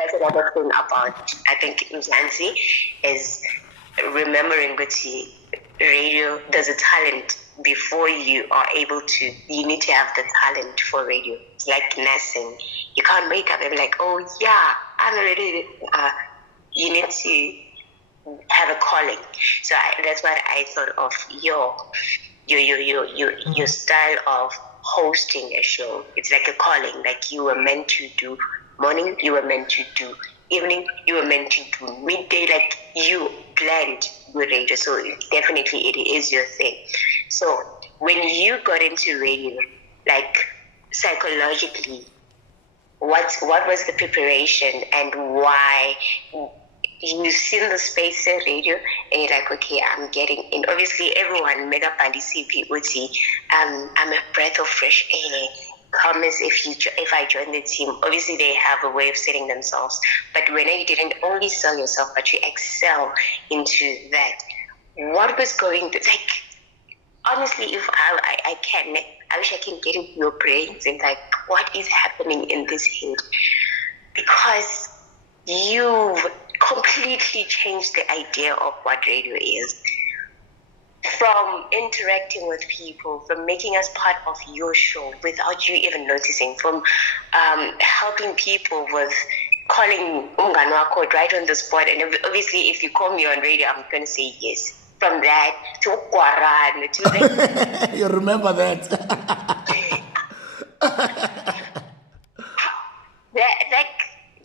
that's another thing about, I think, Mzansi, is remembering that radio, there's a talent before you are able to, you need to have the talent for radio. It's like nursing. You can't wake up and be like, oh yeah, I'm already, you need to have a calling. So that's what I thought of your style of hosting a show. It's like a calling, like you were meant to do morning, you were meant to do evening, you were meant to do midday, like you planned with radio. So definitely it is your thing. So when you got into radio, like psychologically, what was the preparation and why? You've seen the space in radio and you're like, okay, I'm getting in. Obviously, everyone, mega bandi CP, I'm a breath of fresh air. Comments if I join the team. Obviously, they have a way of selling themselves. But when you didn't only sell yourself, but you excel into that, what was going to, like, honestly, if I wish I can get into your brains and like, what is happening in this head? Because you've completely changed the idea of what radio is. From interacting with people, from making us part of your show without you even noticing, from helping people with calling umngani wakho right on the spot. And obviously, if you call me on radio, I'm going to say yes. From that to Kwaran, to like, you remember that?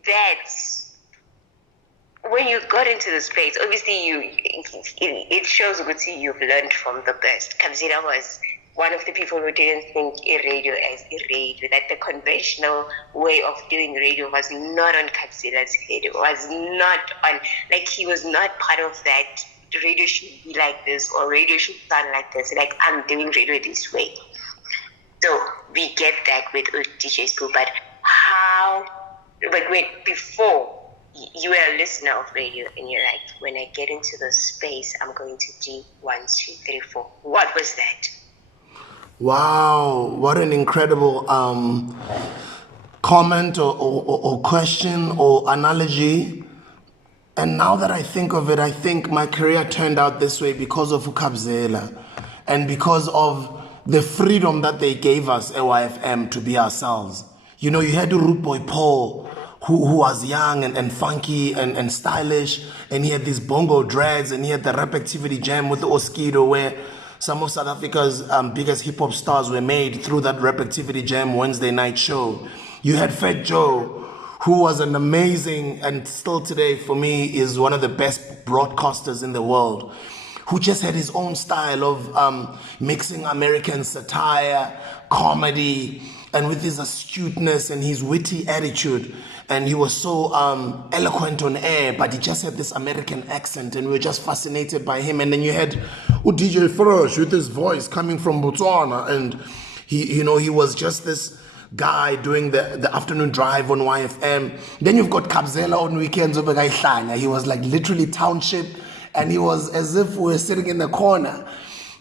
That's when you got into the space. Obviously, it shows what you've learned from the best. Kabzela was one of the people who didn't think radio as radio, that the conventional way of doing radio was not on Kabzela's head. It was not on, like, he was not part of that. Radio should be like this, or radio should sound like this. Like, I'm doing radio this way. So we get that with DJ School, but before, you were a listener of radio and you're like, when I get into the space, I'm going to do 1, 2, 3, 4. What was that? Wow, what an incredible comment or question or analogy. And now that I think of it, I think my career turned out this way because of Kabzela and because of the freedom that they gave us at YFM to be ourselves. You know, you had Root Boy Paul, who was young and funky and stylish, and he had these bongo dreads, and he had the Rap Activity Jam with the Oskido, where some of South Africa's biggest hip-hop stars were made through that Rap Activity Jam Wednesday night show. You had Fat Joe, who was an amazing, and still today for me is one of the best broadcasters in the world, who just had his own style of mixing American satire, comedy, and with his astuteness and his witty attitude. And he was so eloquent on air, but he just had this American accent, and we were just fascinated by him. And then you had DJ Fresh with his voice coming from Botswana, and he was just this guy doing the afternoon drive on YFM. Then you've got Kabzela on weekends over Gaihlanya. He was like literally township, and he was as if we were sitting in the corner.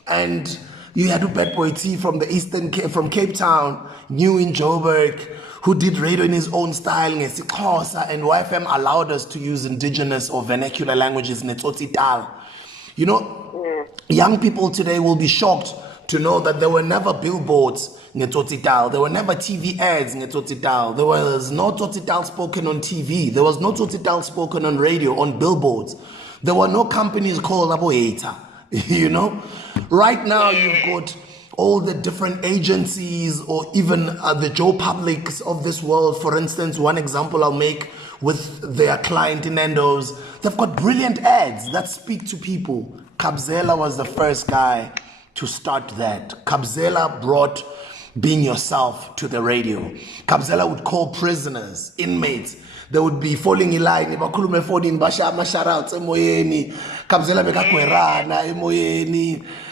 And you had Bad Boy T from from Cape Town, new in Joburg, who did radio in his own style, and YFM allowed us to use indigenous or vernacular languages. You know, young people today will be shocked to know that there were never billboards, there were never TV ads, there was no Totital spoken on TV, there was no Totital spoken on radio, on billboards. There were no companies called Aboeta, you know. Right now you've got all the different agencies, or even the Joe Publics of this world. For instance, one example I'll make with their client in Nando's, they've got brilliant ads that speak to people. Kabzela was the first guy to start that. Kabzela brought being yourself to the radio. Kabzela would call prisoners, inmates. They would be falling in line.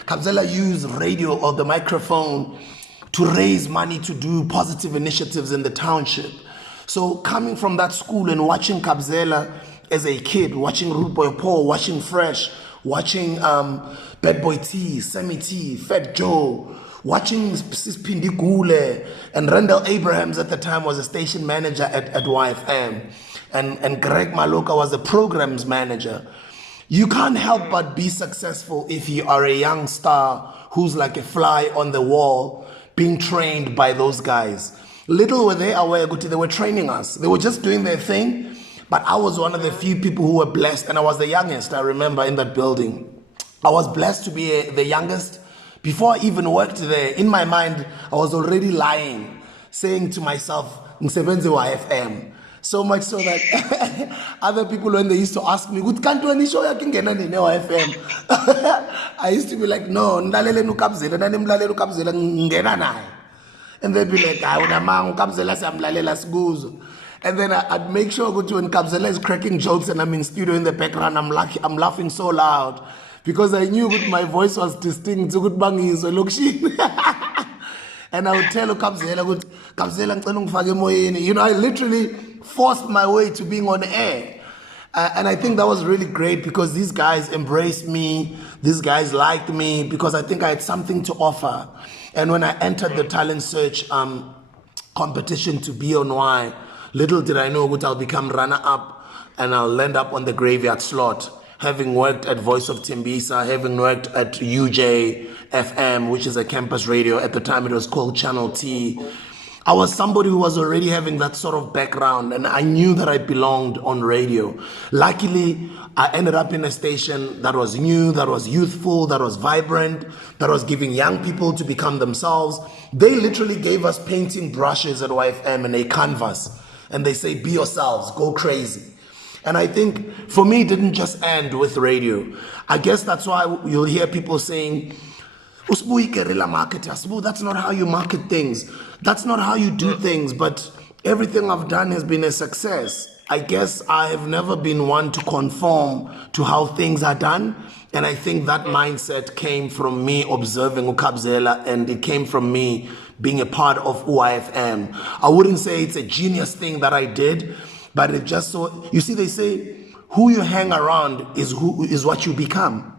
Kabzela used radio or the microphone to raise money to do positive initiatives in the township. So coming from that school and watching Kabzela as a kid, watching Root Boy Paul, watching Fresh, watching Bad Boy T, Sammy T, Fat Joe, watching Sispindi Gule, and Randall Abrahams at the time was a station manager at YFM. and Greg Maloka was the programs manager. You can't help but be successful if you are a young star who's like a fly on the wall being trained by those guys. Little were they aware, they were training us. They were just doing their thing, but I was one of the few people who were blessed, and I was the youngest, I remember, in that building. I was blessed to be the youngest. Before I even worked there, in my mind, I was already lying, saying to myself, "Ngisebenze FM." So much so that other people, when they used to ask me, "Can't do any show FM?" I used to be like, "No, ndlalele nukabzela, nanimlalele ukabzela ngena naye." And they'd be like, ukabzela siyamlalela sikuzo. And then I'd make sure when Kabzela is cracking jokes and I'm in studio in the background, I'm laughing so loud because I knew my voice was distinct. And I would tell Kabzela, I literally forced my way to being on air. And I think that was really great because these guys embraced me. These guys liked me because I think I had something to offer. And when I entered the talent search competition to be on Y, little did I know that I'll become runner-up and I'll land up on the graveyard slot, having worked at Voice of Timbisa, having worked at UJ FM, which is a campus radio. At the time, it was called Channel T. I was somebody who was already having that sort of background, and I knew that I belonged on radio. Luckily, I ended up in a station that was new, that was youthful, that was vibrant, that was giving young people to become themselves. They literally gave us painting brushes at YFM and a canvas, and they say, "Be yourselves, go crazy." And I think for me, it didn't just end with radio. I guess that's why you'll hear people saying, "That's not how you market things. That's not how you do things." But everything I've done has been a success. I guess I have never been one to conform to how things are done. And I think that mindset came from me observing Ukabzela, and it came from me being a part of UIFM. I wouldn't say it's a genius thing that I did, but it just so, you see, they say, who you hang around is what you become.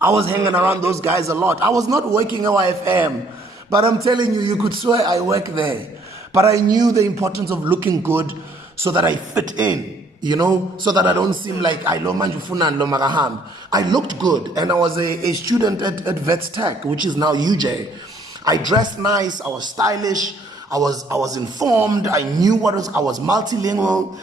I was hanging around those guys a lot. I was not working at YFM, but I'm telling you, you could swear I worked there. But I knew the importance of looking good so that I fit in, so that I don't seem like I looked good, and I was a student at Vets Tech, which is now UJ. I dressed nice, I was stylish, I was informed, I knew I was multilingual.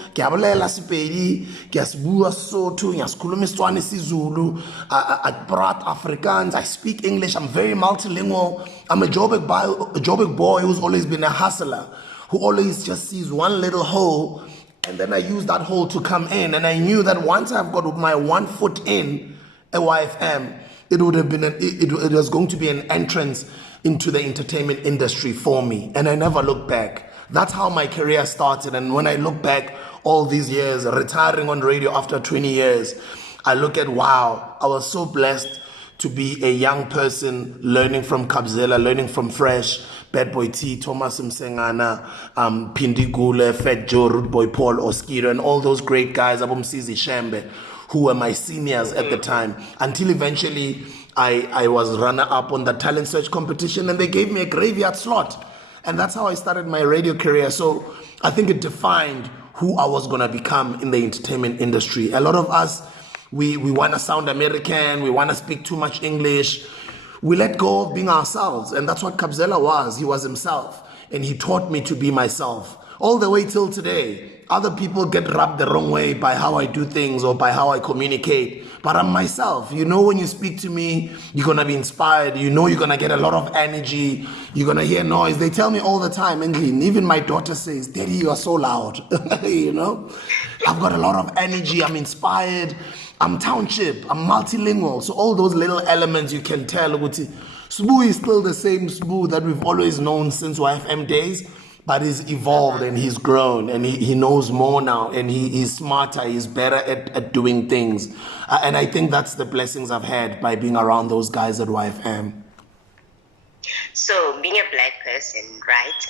I brought Afrikaans, I speak English, I'm very multilingual. I'm a Joburg boy who's always been a hustler, who always just sees one little hole, and then I use that hole to come in. And I knew that once I've got my 1 foot in a YFM, it was going to be an entrance into the entertainment industry for me, and I never looked back. That's how my career started. And when I look back all these years, retiring on radio after 20 years, I look at, wow, I was so blessed to be a young person learning from Kabzela, learning from Fresh, Bad Boy T, Thomas Msengana, Pindi Gule, Fat Joe, Rude Boy Paul, Oskido, and all those great guys, Abumsizi Shembe, who were my seniors at the time, until eventually I was runner-up on the talent search competition, and they gave me a graveyard slot. And that's how I started my radio career. So I think it defined who I was going to become in the entertainment industry. A lot of us, we want to sound American, we want to speak too much English. We let go of being ourselves, and that's what Kabzela was. He was himself, and he taught me to be myself. All the way till today, other people get rubbed the wrong way by how I do things or by how I communicate. But I'm myself. When you speak to me, you're going to be inspired. You're going to get a lot of energy. You're going to hear noise. They tell me all the time, and even my daughter says, "Daddy, you are so loud." I've got a lot of energy. I'm inspired. I'm township. I'm multilingual. So all those little elements you can tell. Sbu is still the same Sbu that we've always known since YFM days. But he's evolved and he's grown and he knows more now, and he's smarter, he's better at doing things. And I think that's the blessings I've had by being around those guys at YFM. So being a black person, right?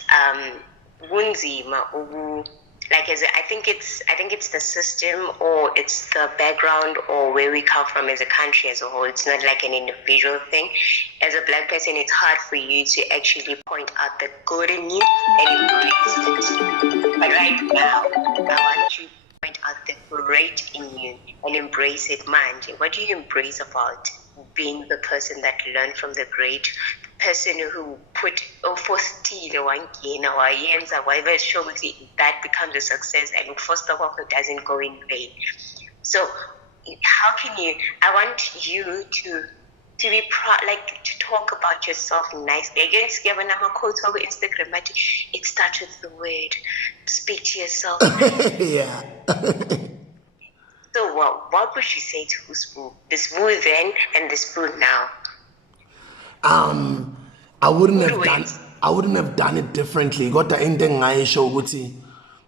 I think it's the system, or it's the background, or where we come from as a country as a whole. It's not like an individual thing. As a black person, it's hard for you to actually point out the good in you and embrace it. But right now, I want you to point great in you and embrace it, manje. What do you embrace about being the person that learned from the great, the person who put whatever show that becomes a success and first of all it doesn't go in vain. So how can you, I want you to be proud, like to talk about yourself nicely. Against given I'm a quote over Instagram, but it starts with the word speak to yourself. Yeah. So what would you say to Usbu? The Sbu then and the Sbu now? I wouldn't have done it differently. Got the ending I show ukuthi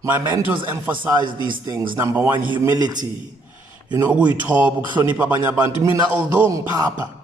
my mentors emphasize these things. Number one, humility. You know, ukuyithoba, ukuhlonipha abanye abantu. Mina although ngipapa,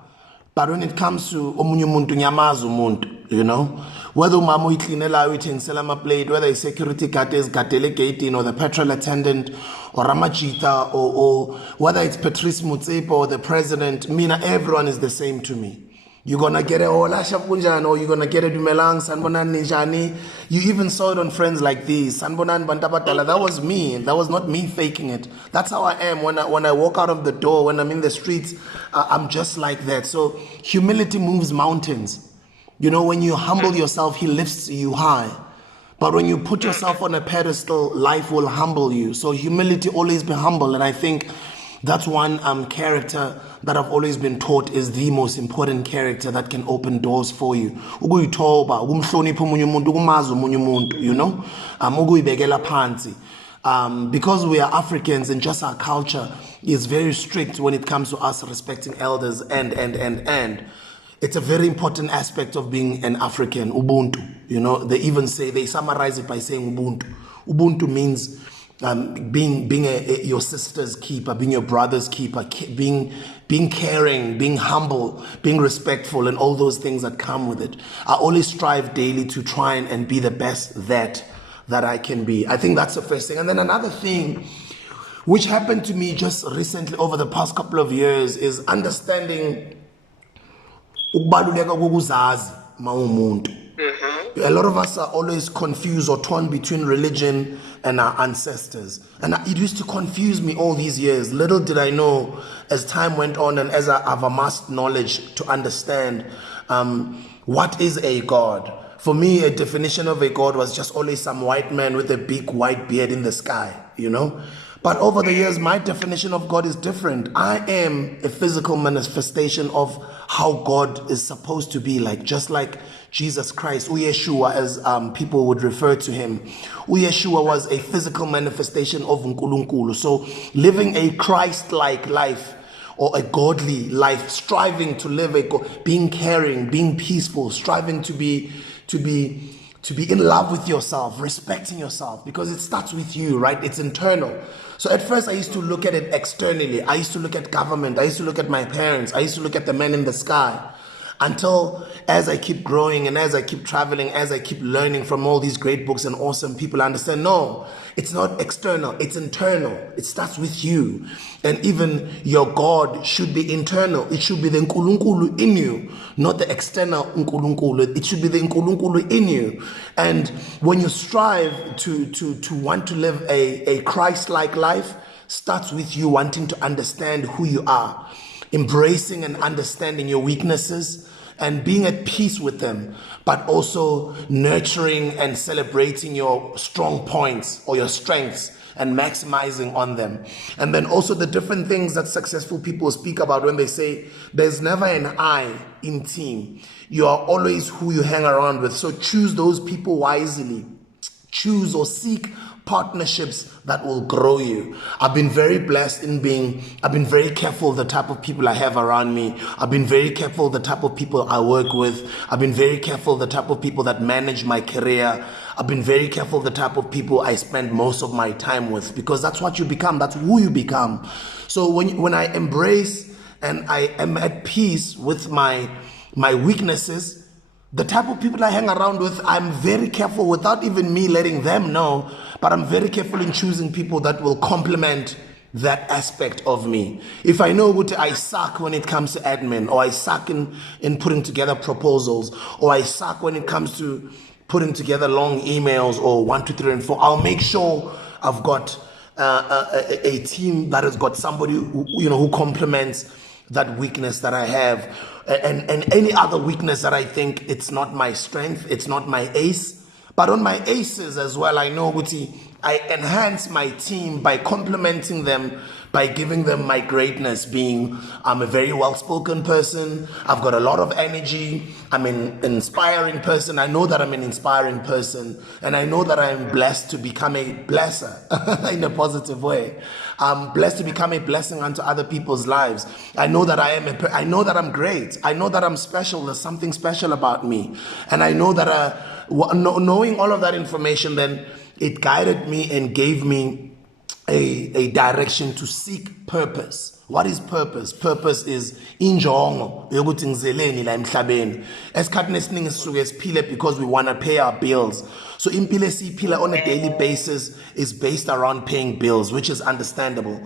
but when it comes to omunye umuntu ngiyamazi umuntu, you know, whether umama uyiklinela uyithengisela ama-plate, whether a security guard ezigadele egate or the petrol attendant or Ramajita or whether it's Patrice Motsepe or the president, mina everyone is the same to me. You're gonna get a hola shapunjan or you're gonna get a dumelang sanbonan nijani. You even saw it on friends like these. Sanbonan bantabatala. That was me. That was not me faking it. That's how I am when I walk out of the door, when I'm in the streets, I'm just like that. So humility moves mountains. You know, when you humble yourself, he lifts you high. But when you put yourself on a pedestal, life will humble you. So humility, always be humble. And I think that's one character that I've always been taught is the most important character that can open doors for you. Ukuyithoba, ukumhlonipha omunye umuntu, ukumazi omunye umuntu, you know? Ukuyibekela phansi. Because we are Africans and just our culture is very strict when it comes to us respecting elders and. It's a very important aspect of being an African, Ubuntu. You know, they summarize it by saying Ubuntu. Ubuntu means being your sister's keeper, being your brother's keeper, being caring, being humble, being respectful, and all those things that come with it. I always strive daily to try and be the best that I can be. I think that's the first thing. And then another thing, which happened to me just recently over the past couple of years, is understanding ukubaluleka kokuzazi mawumuntu. A lot of us are always confused or torn between religion and our ancestors. And it used to confuse me all these years. Little did I know, as time went on and as I've amassed knowledge to understand what is a God. For me, a definition of a God was just always some white man with a big white beard in the sky, you know? But over the years, my definition of God is different. I am a physical manifestation of how God is supposed to be like, just like Jesus Christ, Uyeshua, as people would refer to him. Uyeshua was a physical manifestation of Nkulunkulu. So living a Christ-like life or a godly life, striving to live being caring, being peaceful, striving to be in love with yourself, respecting yourself, because it starts with you, right? It's internal. So at first I used to look at it externally. I used to look at government. I used to look at my parents. I used to look at the man in the sky. Until as I keep growing and as I keep traveling, as I keep learning from all these great books and awesome people, I understand, no, it's not external, it's internal. It starts with you. And even your God should be internal. It should be the Nkulunkulu in you, not the external Nkulunkulu. It should be the Nkulunkulu in you. And when you strive to want to live a Christ-like life, starts with you wanting to understand who you are, embracing and understanding your weaknesses and being at peace with them, but also nurturing and celebrating your strong points or your strengths and maximizing on them. And then also the different things that successful people speak about when they say there's never an I in team. You are always who you hang around with. So choose those people wisely. Choose or seek partnerships that will grow you. I've been very blessed I've been very careful the type of people I have around me. I've been very careful the type of people I work with. I've been very careful the type of people that manage my career. I've been very careful the type of people I spend most of my time with, because that's what you become. That's who you become. So when I embrace and I am at peace with my weaknesses, the type of people I hang around with, I'm very careful without even me letting them know, but I'm very careful in choosing people that will complement that aspect of me. If I know what I suck when it comes to admin, or I suck in putting together proposals, or I suck when it comes to putting together long emails or 1, 2, 3, and 4, I'll make sure I've got a team that has got somebody who complements that weakness that I have, and any other weakness that I think it's not my strength, it's not my ace. But on my aces as well, I know I enhance my team by complementing them, by giving them my greatness, being I'm a very well-spoken person, I've got a lot of energy, I'm an inspiring person, I know that I'm an inspiring person, and I know that I'm blessed to become a blesser in a positive way. I'm blessed to become a blessing unto other people's lives. I know that I know that I'm great. I know that I'm special. There's something special about me. And I know that knowing all of that information, then it guided me and gave me a direction to seek purpose. What is purpose? Purpose is injongo yokuthi ngizeleni la emhlabeni. Esikhathini esiningi sisuke siphile because we want to pay our bills. So impilo esiyiphila on a daily basis is based around paying bills, which is understandable.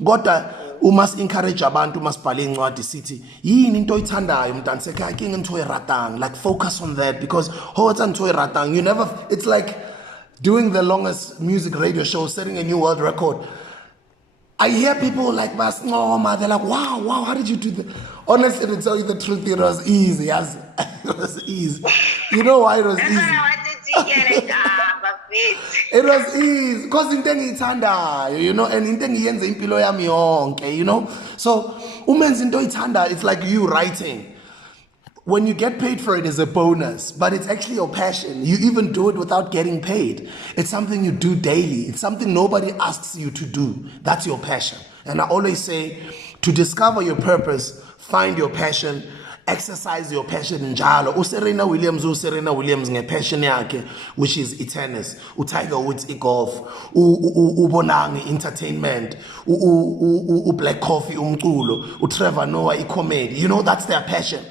Kodwa uma encourage abantu masibhale incwadi sithi yini into oyithandayo mntana sekhaya ke into oyiratang, like focus on that, because ho etsa into oyiratang, you never, it's like doing the longest music radio show, setting a new world record. I hear people like Basnoma, they're like, wow, how did you do that? Honestly, to tell you the truth, it was easy. Yes, it was easy. You know why it was easy? It was easy because into ngiyithanda, and into ngiyenza impilo yami yonke, So umenza into oyithanda, it's like you writing. When you get paid for it is a bonus, but it's actually your passion. You even do it without getting paid. It's something you do daily. It's something nobody asks you to do. That's your passion. And I always say, to discover your purpose, find your passion, exercise your passion njalo. Serena Williams nge-passion yakhe, which is tennis. Tiger Woods golf. Bonang entertainment. Black Coffee umculo. Trevor Noah comedy. That's their passion.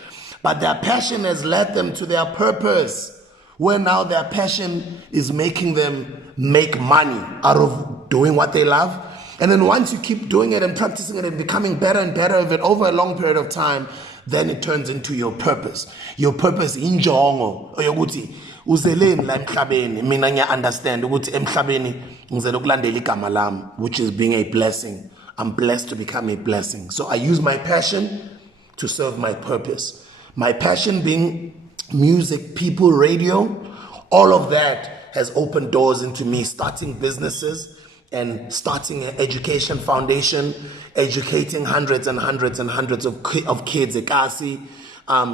But their passion has led them to their purpose, where now their passion is making them make money out of doing what they love. And then once you keep doing it and practicing it and becoming better and better of it over a long period of time, then it turns into your purpose. Your purpose injongo yokuthi uzeleni la emhlabeni. Mina ngiya understand ukuthi emhlabeni ngizela ukulandela igama lami, which is being a blessing. I'm blessed to become a blessing. So I use my passion to serve my purpose. My passion being music, people, radio, all of that has opened doors into me starting businesses and starting an education foundation, educating hundreds and hundreds and hundreds of kids at Kasi,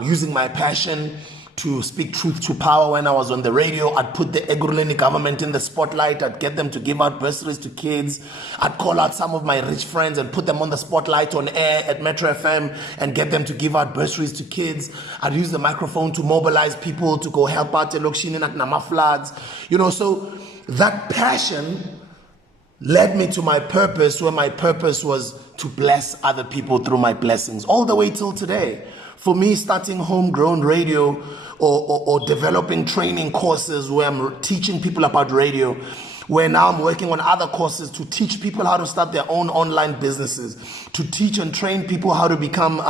using my passion to speak truth to power. When I was on the radio, I'd put the Eguruleni government in the spotlight. I'd get them to give out bursaries to kids. I'd call out some of my rich friends and put them on the spotlight on air at Metro FM and get them to give out bursaries to kids. I'd use the microphone to mobilize people to go help out Elokshini at Nama floods. So that passion led me to my purpose, where my purpose was to bless other people through my blessings, all the way till today. For me, starting homegrown radio or developing training courses where I'm teaching people about radio, where now I'm working on other courses to teach people how to start their own online businesses, to teach and train people how to become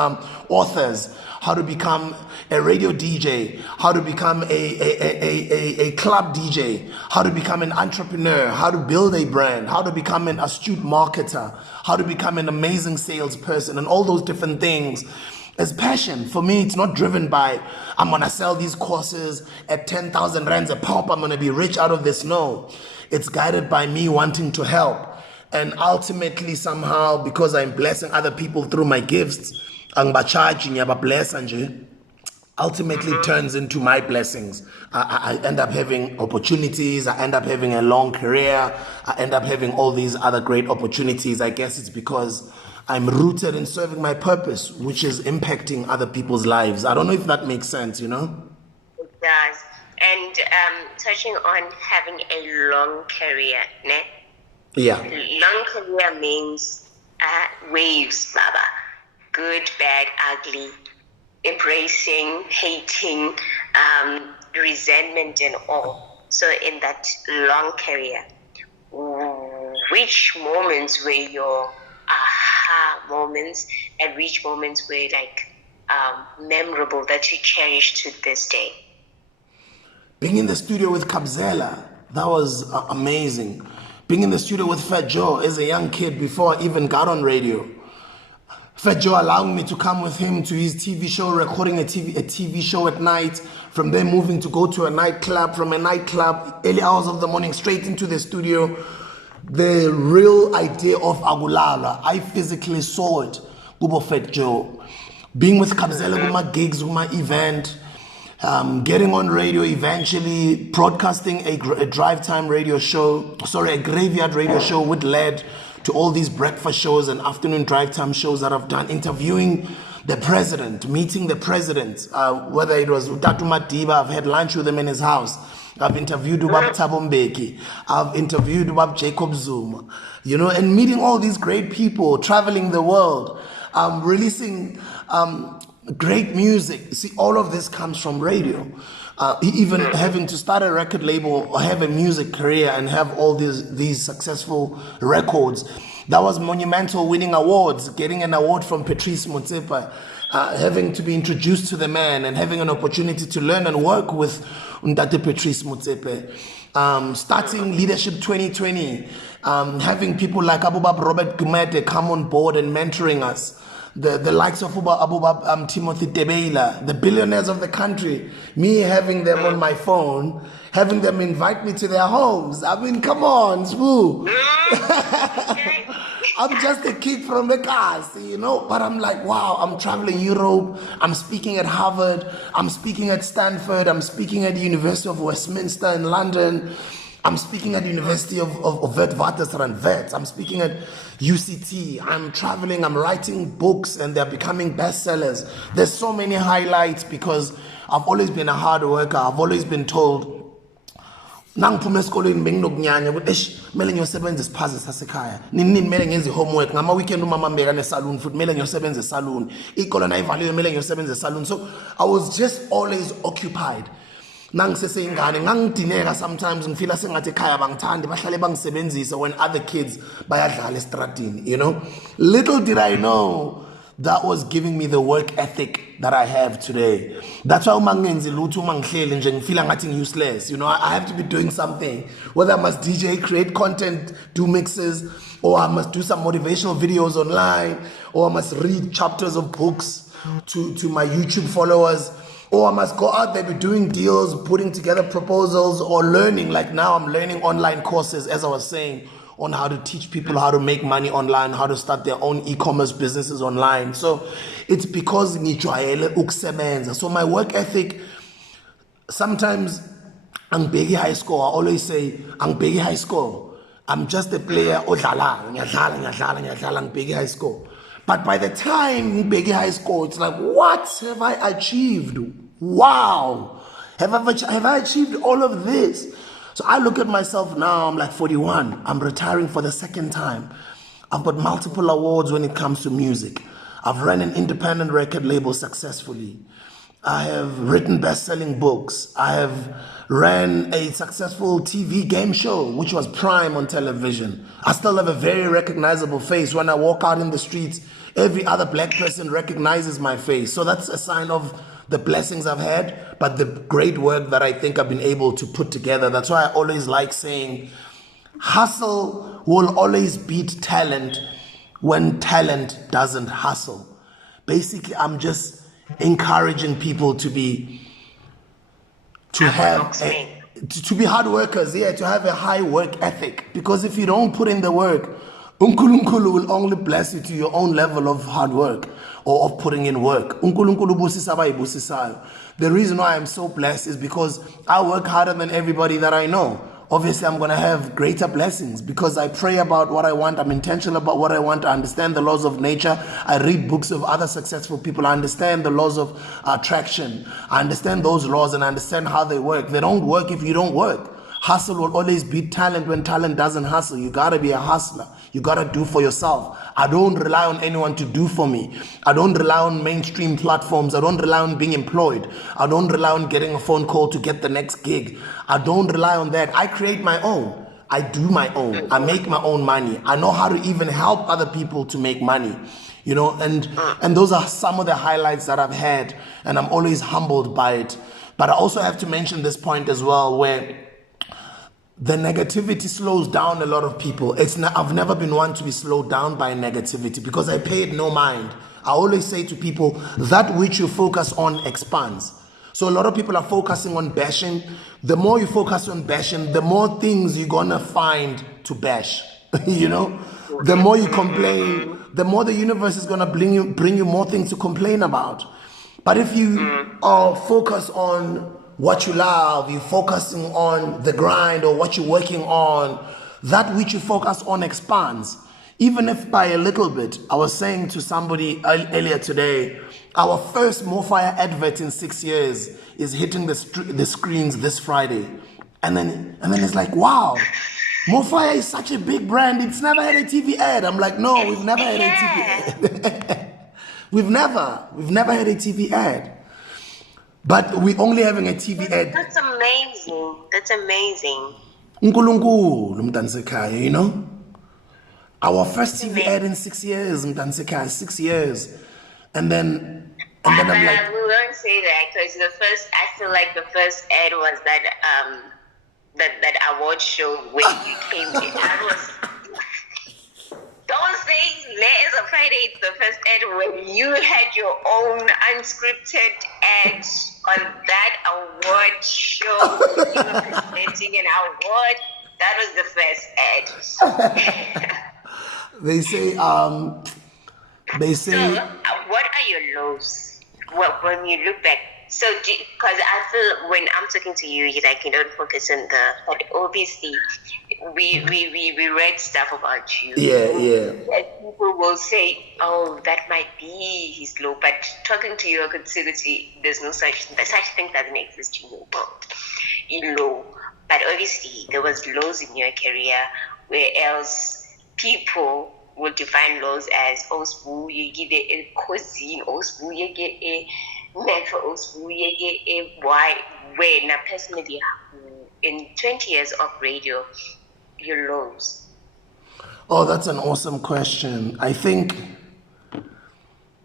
authors, how to become a radio DJ, how to become a club DJ, how to become an entrepreneur, how to build a brand, how to become an astute marketer, how to become an amazing salesperson, and all those different things. As passion, for me, it's not driven by, I'm going to sell these courses at 10,000 rands a pop, I'm going to be rich out of this. No, it's guided by me wanting to help. And ultimately, somehow, because I'm blessing other people through my gifts, ultimately turns into my blessings. I end up having opportunities, I end up having a long career, I end up having all these other great opportunities. I guess it's because I'm rooted in serving my purpose, which is impacting other people's lives. I don't know if that makes sense, It does. And touching on having a long career, ne? Yeah. Long career means waves, Baba. Good, bad, ugly, embracing, hating, resentment and all. So in that long career, which moments were your aha moments, and which moments were memorable that you cherish to this day? Being in the studio with Kabzela, that was amazing, being in the studio with Fat Joe as a young kid before I even got on radio. Fat Joe allowing me to come with him to his TV show, recording a TV show at night, from there moving to go to a nightclub, from a nightclub, early hours of the morning, straight into the studio. The real idea of Agulala, I physically saw it, Kubo Fat Joe. Being with Kabzela, Guma gigs, Guma event, getting on radio eventually, broadcasting a drive time radio show, a graveyard radio show, which led to all these breakfast shows and afternoon drive time shows that I've done, interviewing the president, meeting the president, whether it was Tatu Madiba, I've had lunch with him in his house. I've interviewed Ubab Thabo Mbeki, I've interviewed Ubab Jacob Zuma, and meeting all these great people, traveling the world, releasing great music. See, all of this comes from radio. Even having to start a record label or have a music career and have all these successful records. That was monumental, winning awards, getting an award from Patrice Motsepe, having to be introduced to the man and having an opportunity to learn and work with Ndate Patrice Motsepe. Starting Leadership 2020, having people like Abubab Robert Gumete come on board and mentoring us. The likes of Abubab Timothy Tebeila, the billionaires of the country, me having them on my phone, having them invite me to their homes. I mean, come on, Spoo. I'm just a kid from the cars, but I'm like, wow, I'm traveling Europe, I'm speaking at Harvard, I'm speaking at Stanford, I'm speaking at the University of Westminster in London, I'm speaking at the University of Witwatersrand, I'm speaking at UCT, I'm traveling, I'm writing books, and they're becoming bestsellers. There's so many highlights because I've always been a hard worker. I've always been told, nangiphume esikoleni benginokunyanya ukuthi kumele ngiyosebenza isiphaza sasekhaya nini kumele ngenze homework ngama weekend umama mbeka ne salon futhi kumele ngiyosebenza esalon ikolo nayivaliwe kumele ngiyosebenza esalon. So I was just always occupied. Nangiseseyingane ngangidineka sometimes ngifila sengathi ekhaya bangithandi bahlale bangisebenzisa when other kids bayadlala estradini, Little did I know that was giving me the work ethic that I have today. That's why uma ngenzi lutho uma ngihleli nje ngifila ngathi useless. I have to be doing something. Whether I must DJ, create content, do mixes, or I must do some motivational videos online, or I must read chapters of books to my YouTube followers, or I must go out there, be doing deals, putting together proposals, or learning. Like now I'm learning online courses, as I was saying, on how to teach people how to make money online, how to start their own e-commerce businesses online. So it's because ngijwayele ukusebenza. So my work ethic, sometimes angibheki high score. I always say angibheki high score. I'm just a player odlala, ngiyadlala ngibheki high score. But by the time ngibheki high score, it's like, what have I achieved? Wow. Have I achieved all of this? So I look at myself now, I'm like 41. I'm retiring for the second time. I've got multiple awards when it comes to music. I've run an independent record label successfully. I have written best-selling books. I have ran a successful TV game show, which was Prime on television. I still have a very recognizable face. When I walk out in the streets, every other black person recognizes my face. So that's a sign of the blessings I've had, but the great work that I think I've been able to put together. That's why I always like saying, hustle will always beat talent when talent doesn't hustle. Basically, I'm just encouraging people to be hard workers, to have a high work ethic. Because if you don't put in the work, uNkulunkulu will only bless you to your own level of hard work or of putting in work. uNkulunkulu busisa abayibusisayo. The reason why I'm so blessed is because I work harder than everybody that I know. Obviously, I'm going to have greater blessings because I pray about what I want. I'm intentional about what I want. I understand the laws of nature. I read books of other successful people. I understand the laws of attraction. I understand those laws and I understand how they work. They don't work if you don't work. Hustle will always beat talent when talent doesn't hustle. You got to be a hustler. You got to do for yourself. I don't rely on anyone to do for me. I don't rely on mainstream platforms. I don't rely on being employed. I don't rely on getting a phone call to get the next gig. I don't rely on that. I create my own. I do my own. I make my own money. I know how to even help other people to make money. And those are some of the highlights that I've had, and I'm always humbled by it. But I also have to mention this point as well, where the negativity slows down a lot of people. I've never been one to be slowed down by negativity because I pay it no mind. I always say to people, that which you focus on expands. So a lot of people are focusing on bashing. The more you focus on bashing, the more things you're gonna find to bash. You know, the more you complain, the more the universe is gonna bring you more things to complain about. But if you are focused on what you love, you're focusing on the grind or what you're working on, that which you focus on expands. Even if by a little bit. I was saying to somebody earlier today, our first Morfire advert in 6 years is hitting the screens this Friday. And then it's like, wow, Morfire is such a big brand. It's never had a TV ad. I'm like, no, we've never had a TV ad. We've never had a TV ad. But we're only having a TV ad. That's amazing. That's amazing. Nkulunkulu mntansekhaya, you know? Our first TV ad in 6 years, mntansekhaya, 6 years. And then I'm like, we won't say that because I feel like the first ad was that award show when you came in. Don't say Last of Friday, it's the first ad when you had your own unscripted ad on that award show. You were presenting an award. That was the first ad. They say, So, what are your lows? Well, when you look back, so because I feel when I'm talking to you, you're like, you don't focus on but obviously, we read stuff about you. Yeah. And people will say, oh, that might be his low, but talking to you, I could say that there's no such thing doesn't exist in your world. In low, but obviously there was lows in your career, where else people will define lows as you give a cousin, you get a mentor, you get a why. When personally, in 20 years of radio, your lows. Oh, that's an awesome question. I think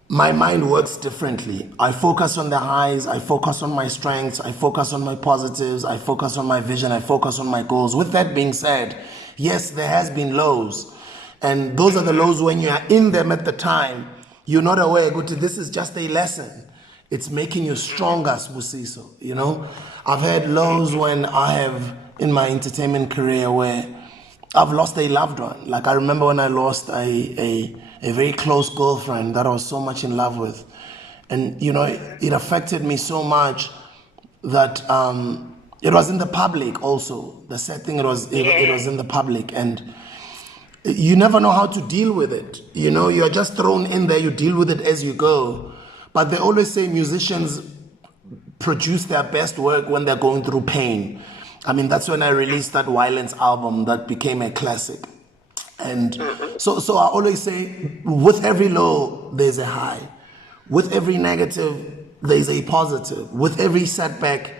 my mind works differently. I focus on the highs, I focus on my strengths, I focus on my positives, I focus on my vision, I focus on my goals. With that being said, yes, there has been lows. And those are the lows when you are in them at the time. You're not aware, this is just a lesson. It's making you stronger, Sbusiso. You know, I've had lows when I have in my entertainment career where I've lost a loved one. Like I remember when I lost a very close girlfriend that I was so much in love with. And, you know, it affected me so much that it was in the public also. The sad thing, it was in the public. And you never know how to deal with it. You know, you're just thrown in there, you deal with it as you go. But they always say musicians produce their best work when they're going through pain. I mean, that's when I released that Violence album that became a classic. And so I always say, with every low, there's a high. With every negative, there's a positive. With every setback,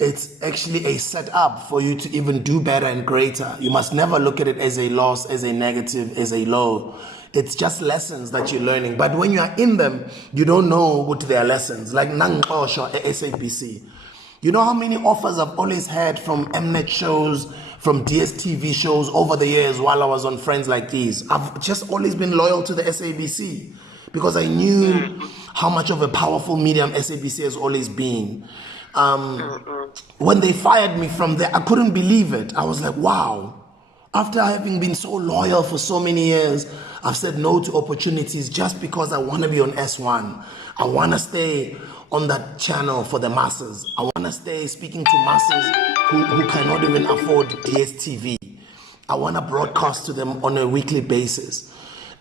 it's actually a setup for you to even do better and greater. You must never look at it as a loss, as a negative, as a low. It's just lessons that you're learning. But when you are in them, you don't know what they are lessons. Like Nangosho at SABC. You know how many offers I've always had from Mnet shows, from DSTV shows over the years while I was on Friends Like These. I've just always been loyal to the SABC because I knew how much of a powerful medium SABC has always been. When they fired me from there, I couldn't believe it. I was like, wow. After having been so loyal for so many years, I've said no to opportunities just because I want to be on S1. I want to stay on that channel for the masses. I want to stay speaking to masses who cannot even afford DSTV. I want to broadcast to them on a weekly basis.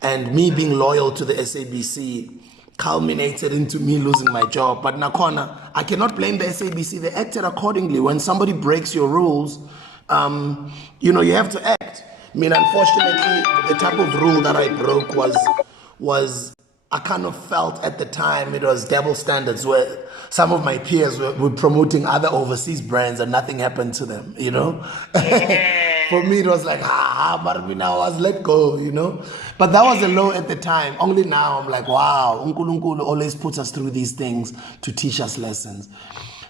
And me being loyal to the SABC culminated into me losing my job. But Nakona, I cannot blame the SABC. They acted accordingly. When somebody breaks your rules, you know, you have to act. I mean, unfortunately, the type of rule that I broke was I kind of felt at the time it was double standards where some of my peers were promoting other overseas brands and nothing happened to them, you know? For me, it was like, but now I was let go, you know? But that was a low at the time. Only now I'm like, wow, Unkulunkulu always puts us through these things to teach us lessons.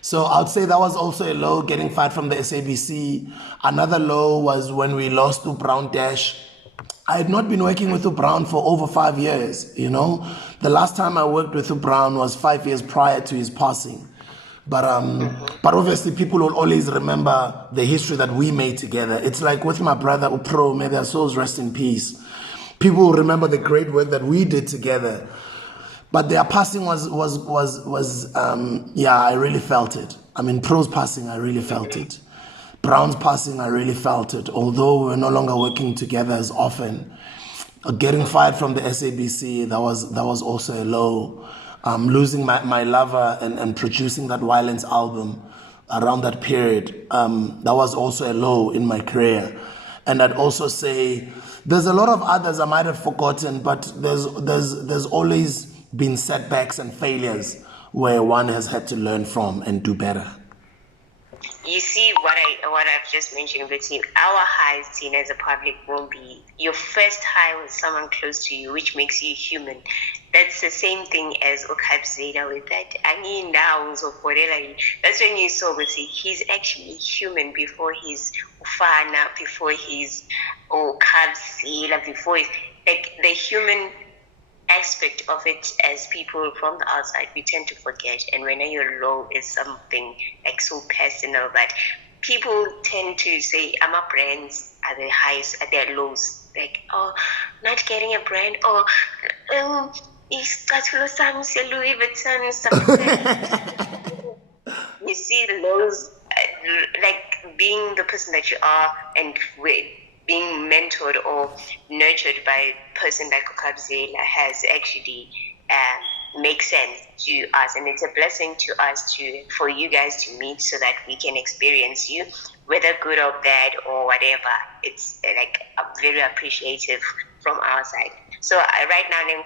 So I would say that was also a low, getting fired from the SABC. Another low was when we lost to Brown Dash. I had not been working with Brown for over 5 years, you know. The last time I worked with Brown was 5 years prior to his passing. But obviously people will always remember the history that we made together. It's like with my brother Upro, may their souls rest in peace. People will remember the great work that we did together. But their passing yeah, I really felt it. I mean, Pro's passing, I really felt it. Brown's passing, I really felt it. Although we're no longer working together as often, getting fired from the SABC, that was also a low. Losing my lover and producing that Violence album around that period, that was also a low in my career. And I'd also say there's a lot of others I might have forgotten, but there's always been setbacks and failures where one has had to learn from and do better. You see what I've just mentioned with you. Our highs seen as a public will be your first high with someone close to you, which makes you human. That's the same thing as Okabzeda with that. I mean, now that's when you saw with he's actually human before he's Ufana, before he's Okabzeda, before he's like the human aspect of it. As people from the outside, we tend to forget, and when you're low is something like so personal that people tend to say, "My brands are the highest at their lows." Like, oh, not getting a brand, or it's Louis Vuitton, stuff like that. You see the lows, like being the person that you are, and being mentored or nurtured by a person like Okabzela has actually makes sense to us, and it's a blessing to us for you guys to meet so that we can experience you, whether good or bad or whatever. It's like very appreciative from our side. So right now, there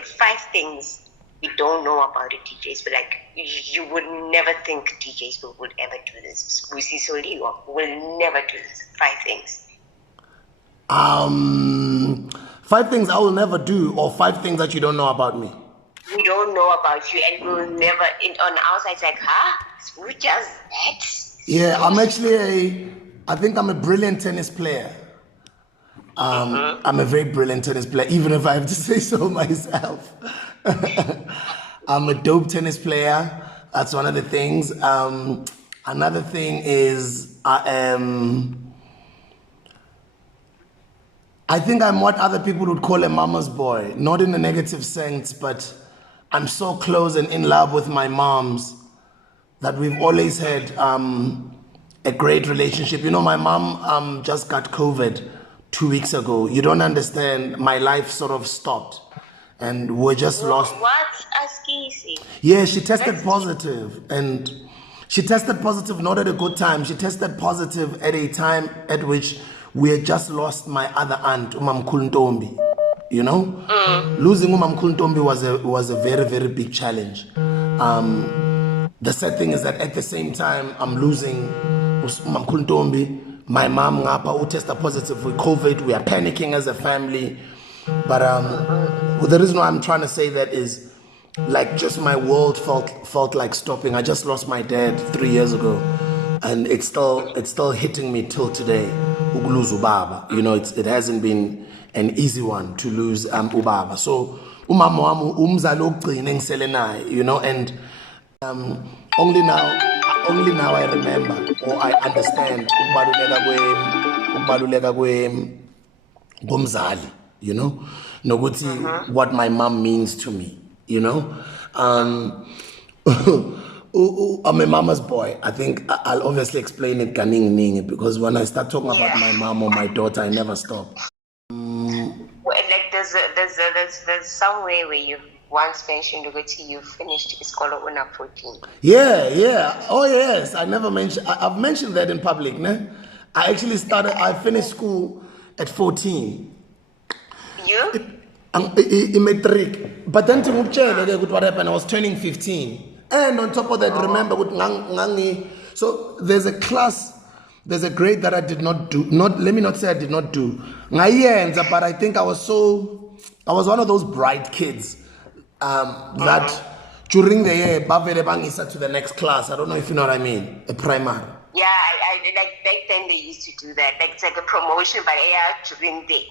are 5 things we don't know about the DJs, but like you would never think DJs would ever do this. We see Soliwa will never do this. 5 things. 5 things I will never do, or 5 things that you don't know about me. We don't know about you, and we'll never, on our side, it's like, who does that? Yeah, I think I'm a brilliant tennis player. I'm a very brilliant tennis player, even if I have to say so myself. I'm a dope tennis player. That's one of the things. Another thing is I think I'm what other people would call a mama's boy, not in a negative sense, but I'm so close and in love with my moms that we've always had a great relationship. You know, my mom just got COVID 2 weeks ago. You don't understand, my life sort of stopped and we're just lost. What? Askisi? Yeah, she tested positive, and she tested positive not at a good time. She tested positive at a time at which we had just lost my other aunt, Umam Ntombi. You know, losing Umam Ntombi was a very, very big challenge. The sad thing is that at the same time I'm losing Umam Ntombi, my mom ngapha who tested positive with COVID. We are panicking as a family, but the reason why I'm trying to say that is, like, just my world felt like stopping. I just lost my dad 3 years ago, and it's still hitting me till today. Ukulose ubaba, you know, it hasn't been an easy one to lose ubaba. So umama wami umzali wokugcina engisele naye, you know, and only now I remember, or I understand ukubaluleka komzali, you know, nokuthi what my mom means to me, you know. I'm a mama's boy. I think I'll obviously explain it kaning because when I start talking about my mom or my daughter, I never stop. Like there's somewhere where you once mentioned that you finished school when you're 14. Yeah. Oh yes, I've mentioned that in public, ne? I finished school at 14. You? In matric. But then what happened, I was turning 15. And on top of that, remember, so there's a grade that I did not do. Let me not say I did not do. But I think I was one of those bright kids that during the year, bavele bangisa to the next class. I don't know if you know what I mean. A primary. Yeah, I like back then they used to do that. Like it's like a promotion, but during the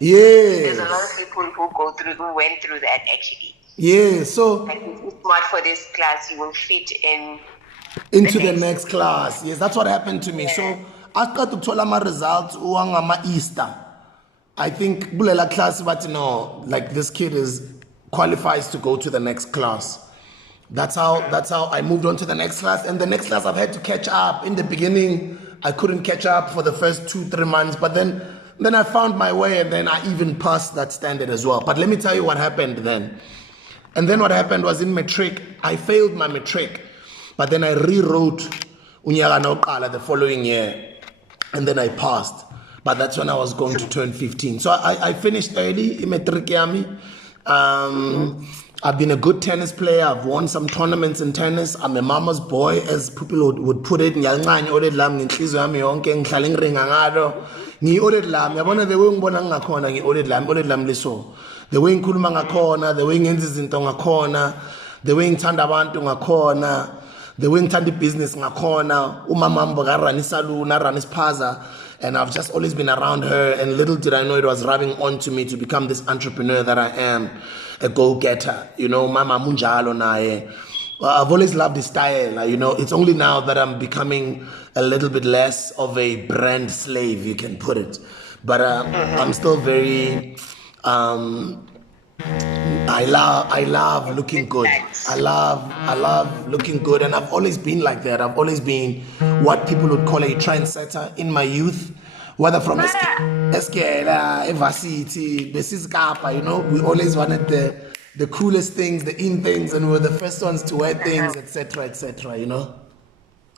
There's a lot of people who went through that actually. Yeah, so like if you're smart for this class, you will fit into the next class. Yes, that's what happened to me. Yeah. So after to tola my results, uangama Easter. I think bulela class, but like this kid qualifies to go to the next class. That's how I moved on to the next class. And the next class I've had to catch up. In the beginning, I couldn't catch up for the first 2-3 months, but then I found my way, and then I even passed that standard as well. But let me tell you what happened then. And then what happened was in matric, I failed my matric, but then I rewrote unyaka noqala the following year, and then I passed. But that's when I was going to turn 15. So I finished early in matric yami. I've been a good tennis player. I've won some tournaments in tennis. I'm a mama's boy, as people would put it. The way ngikhuluma ngakhona, the way ngenza izinto ngakhona, the way ngithanda abantu ngakhona, the way ngithanda ibhizinisi ngakhona, umama wami bekarun isalon, arun isiphaza, and I've just always been around her, and little did I know it was rubbing on to me to become this entrepreneur that I am, a go-getter. Mama munjalo naye. I've always loved his style. It's only now that I'm becoming a little bit less of a brand slave, you can put it. But I'm still very... I love looking good. I love looking good, and I've always been like that. I've always been what people would call a trendsetter in my youth, whether from Eskela, Evacity, Besiskapa, we always wanted the coolest things, the in things, and we were the first ones to wear things, etc.,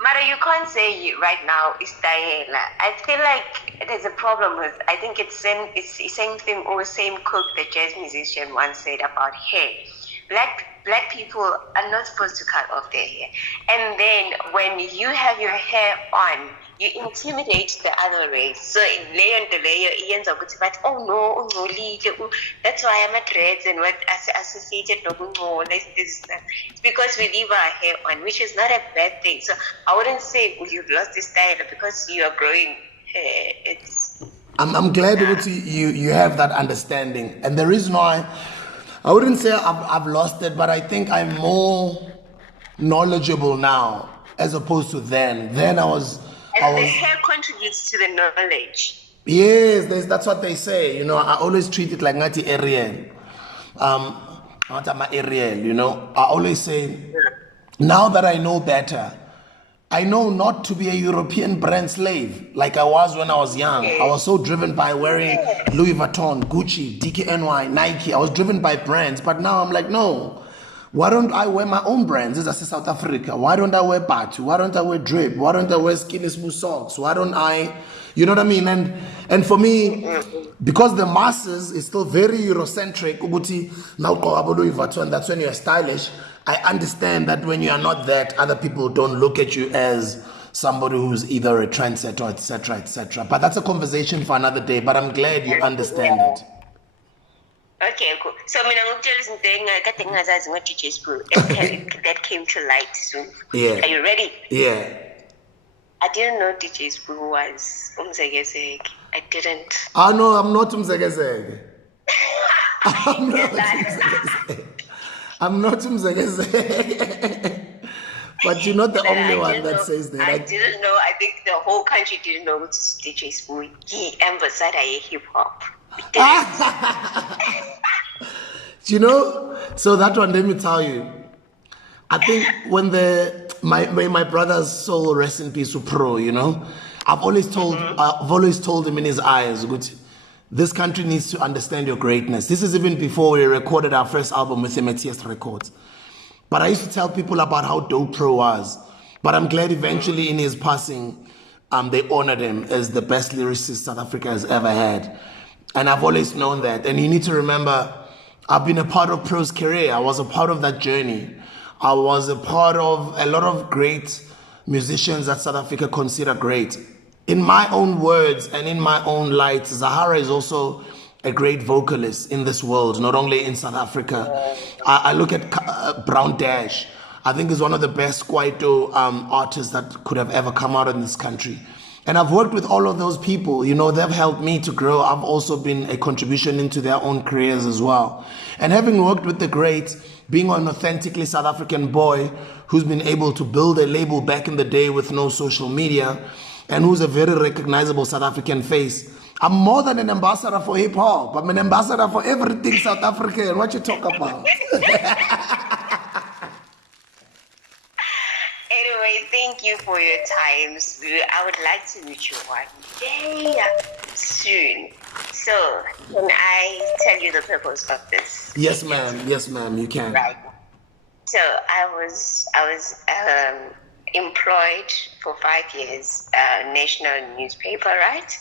Mara, you can't say right now is Diana. I feel like there's a problem with, I think it's the same thing or same quote the jazz musician once said about hair. Black people are not supposed to cut off their hair. And then when you have your hair on, you intimidate the other race. So layer on the layer, ends up with but oh no, that's why I'm a dreads and what associated it's because we leave our hair on, which is not a bad thing. So I wouldn't say you've lost this style because you are growing hair. I'm glad that you have that understanding. And the reason why I wouldn't say I've lost it, but I think I'm more knowledgeable now as opposed to then. Then And the hair contributes to the knowledge. Yes, that's what they say. I always treat it like Ngati Ariel. Ariel, I always say, now that I know better, I know not to be a European brand slave like I was when I was young. I was so driven by wearing Louis Vuitton, Gucci, DKNY, Nike. I was driven by brands, but now I'm like, no. Why don't I wear my own brands as I say South Africa? Why don't I wear Batu? Why don't I wear Drip? Why don't I wear Skinny Smooth socks? Why don't I, you know what I mean? And for me, because the masses is still very Eurocentric, that's when you're stylish. I understand that when you are not that, other people don't look at you as somebody who's either a trendsetter, etc., etc. But that's a conversation for another day. But I'm glad you understand it. Okay, cool. So I'm going to tell you something that came to light soon. Yeah. Are you ready? Yeah. I didn't know DJ Spoo was Umzegezeg. I didn't. Oh no, I'm not Umzegezeg. I'm not Umzegezeg. I'm not Umzegezeg. But you're not the only one that says that. I didn't know. I think the whole country didn't know what DJ Spoo. He emphasized hip hop. So that one, let me tell you, I think when my brother's soul rest in peace with Pro, I've always told him in his eyes, this country needs to understand your greatness. This is even before we recorded our first album with MTS Records. But I used to tell people about how dope Pro was. But I'm glad eventually in his passing, they honored him as the best lyricist South Africa has ever had. And I've always known that. And you need to remember, I've been a part of Pro's career. I was a part of that journey. I was a part of a lot of great musicians that South Africa consider great. In my own words and in my own light, Zahara is also a great vocalist in this world, not only in South Africa. I look at Brown Dash. I think is one of the best Kwaito artists that could have ever come out in this country. And I've worked with all of those people. You know, they've helped me to grow. I've also been a contribution into their own careers as well. And having worked with the greats, being an authentically South African boy who's been able to build a label back in the day with no social media, and who's a very recognizable South African face, I'm more than an ambassador for hip hop. I'm an ambassador for everything South African. What you talk about? Anyway, thank you for your time. I would like to meet you one day soon. So, can I tell you the purpose of this? Yes, ma'am. Yes, ma'am. You can. Right. So I was employed for 5 years, national newspaper, right?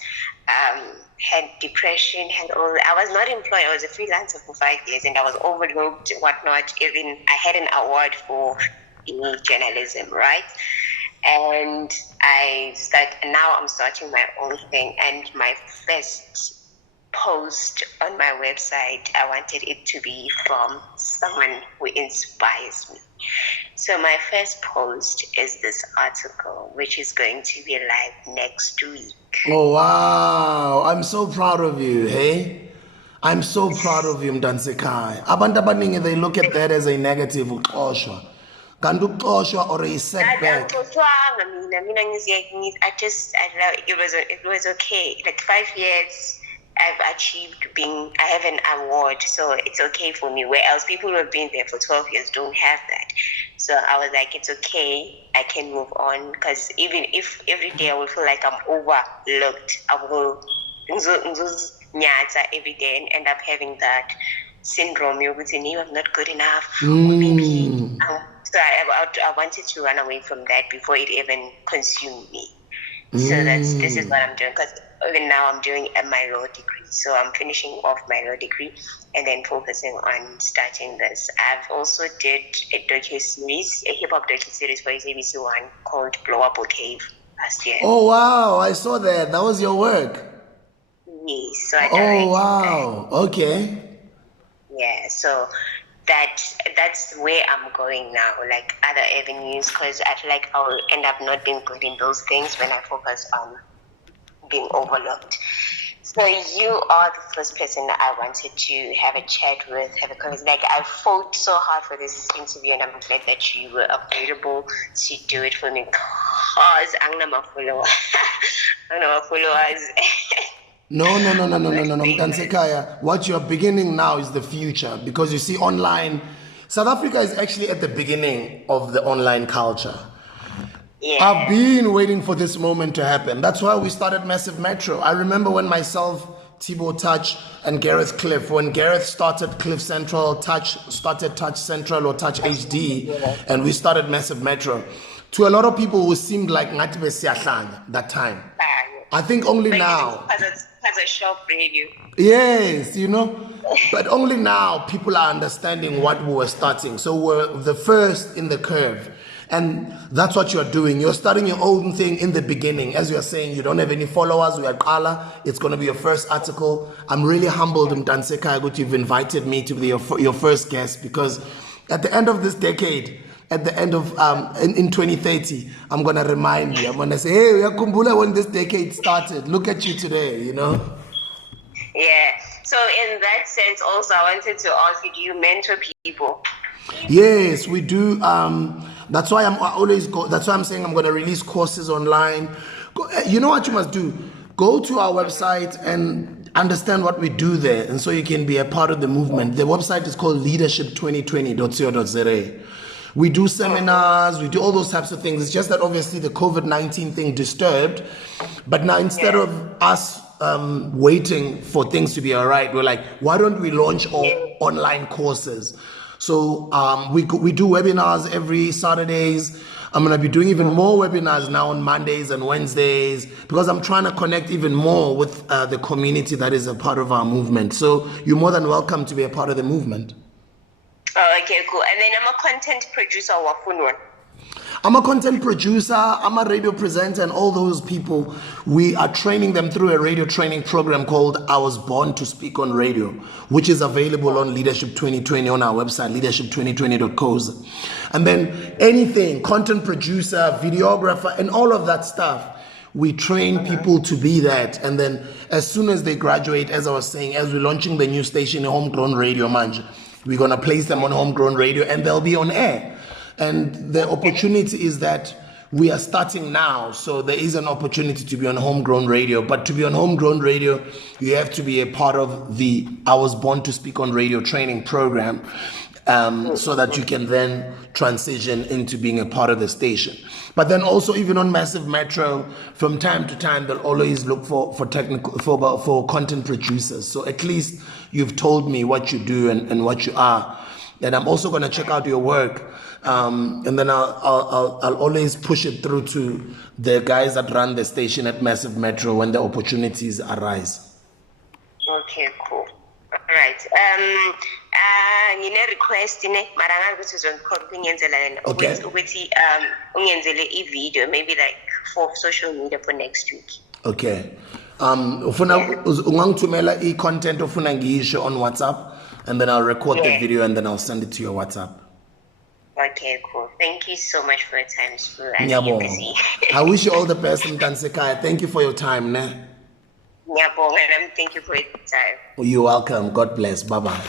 Had depression, I was not employed, I was a freelancer for 5 years, and I was overlooked, whatnot. Even I had an award for journalism, right? And now I'm starting my own thing, and my first post on my website, I wanted it to be from someone who inspires me. So my first post is this article, which is going to be live next week. Oh, wow. I'm so proud of you, hey? I'm so proud of you, Mdansekai. Abantu abaningi, they look at that as a negative, uxoshwa. Kanti uxoshwa or a setback. It was okay. Like 5 years, I've achieved I have an award, so it's okay for me. Where else people who have been there for 12 years don't have that. So I was like, it's okay, I can move on. Because even if every day I will feel like I'm overlooked, I will nyata every day and end up having that syndrome. You would say, no, I'm not good enough. Maybe. So I wanted to run away from that before it even consumed me. So this is what I'm doing, because even now I'm doing my law degree. So I'm finishing off my law degree and then focusing on starting this. I've also did a docu-series, a hip-hop docu-series for SABC One called Blow Up or Cave last year. Oh, wow. I saw that. That was your work. Yes. So I directed wow. That. Okay. Yeah. So that's where I'm going now, like other avenues, because I feel like I'll end up not being good in those things when I focus on being overlooked. So you are the first person that I wanted to have a chat with, because like I fought so hard for this interview, and I'm glad that you were available to do it for me, because I'm not my followers. No, Mdansekaya. What you're beginning now is the future, because you see online, South Africa is actually at the beginning of the online culture. Yeah. I've been waiting for this moment to happen. That's why we started Massive Metro. I remember when myself, Thibaut Touch, and Gareth Cliff, when Gareth started Cliff Central, Touch started Touch Central or Touch HD, and we started Massive Metro. To a lot of people who seemed like Ngatibe Siahlanga that time. I think only now. As a shop radio. Yes, you know, but only now people are understanding what we were starting. So we're the first in the curve. And that's what you're doing. You're starting your own thing in the beginning. As you're saying, you don't have any followers. We are Kala. It's going to be your first article. I'm really humbled, Mdansekaya, that you've invited me to be your first guest, because at the end of this decade, at the end of in 2030, I'm gonna remind you. I'm gonna say, hey, Kumbula, when this decade started, look at you today, you know. Yeah. So in that sense, also, I wanted to ask you: do you mentor people? Yes, we do. That's why That's why I'm saying I'm gonna release courses online. You know what you must do? Go to our website and understand what we do there, and so you can be a part of the movement. The website is called leadership2020.co.za. We do seminars, we do all those types of things. It's just that obviously the COVID-19 thing disturbed. But now instead of us waiting for things to be all right, we're like, why don't we launch all online courses? So we do webinars every Saturdays. I'm going to be doing even more webinars now on Mondays and Wednesdays, because I'm trying to connect even more with the community that is a part of our movement. So you're more than welcome to be a part of the movement. Oh, okay, cool. And then I'm a content producer. I'm a content producer, I'm a radio presenter, and all those people, we are training them through a radio training program called I Was Born to Speak on Radio, which is available on Leadership 2020 on our website, leadership2020.co. And then anything, content producer, videographer, and all of that stuff, we train people to be that. And then as soon as they graduate, as I was saying, as we're launching the new station, Homegrown Radio Manje, we're going to place them on Homegrown Radio and they'll be on air. And the opportunity is that we are starting now. So there is an opportunity to be on Homegrown Radio. But to be on Homegrown Radio, you have to be a part of the I Was Born to Speak on Radio training program. So that you can then transition into being a part of the station. But then also even on Massive Metro, from time to time, they'll always look for content producers. So at least you've told me what you do and what you are. And I'm also going to check out your work. And then I'll always push it through to the guys that run the station at Massive Metro when the opportunities arise. Okay, cool. All right. Ngine request maranga ukuthi uzongikhomba ngenzela ukuthi ungenzele i-video maybe like for social media for next week. Okay. Ufuna ungangithumela i-content ofuna ngiyisho on WhatsApp and then I'll record the video and then I'll send it to your WhatsApp. Okay, cool. Thank you so much for your time, Sue. I wish you all the best, Mtansekaya. Thank you for your time, ne? And thank you for your time. You're welcome. God bless. Bye-bye.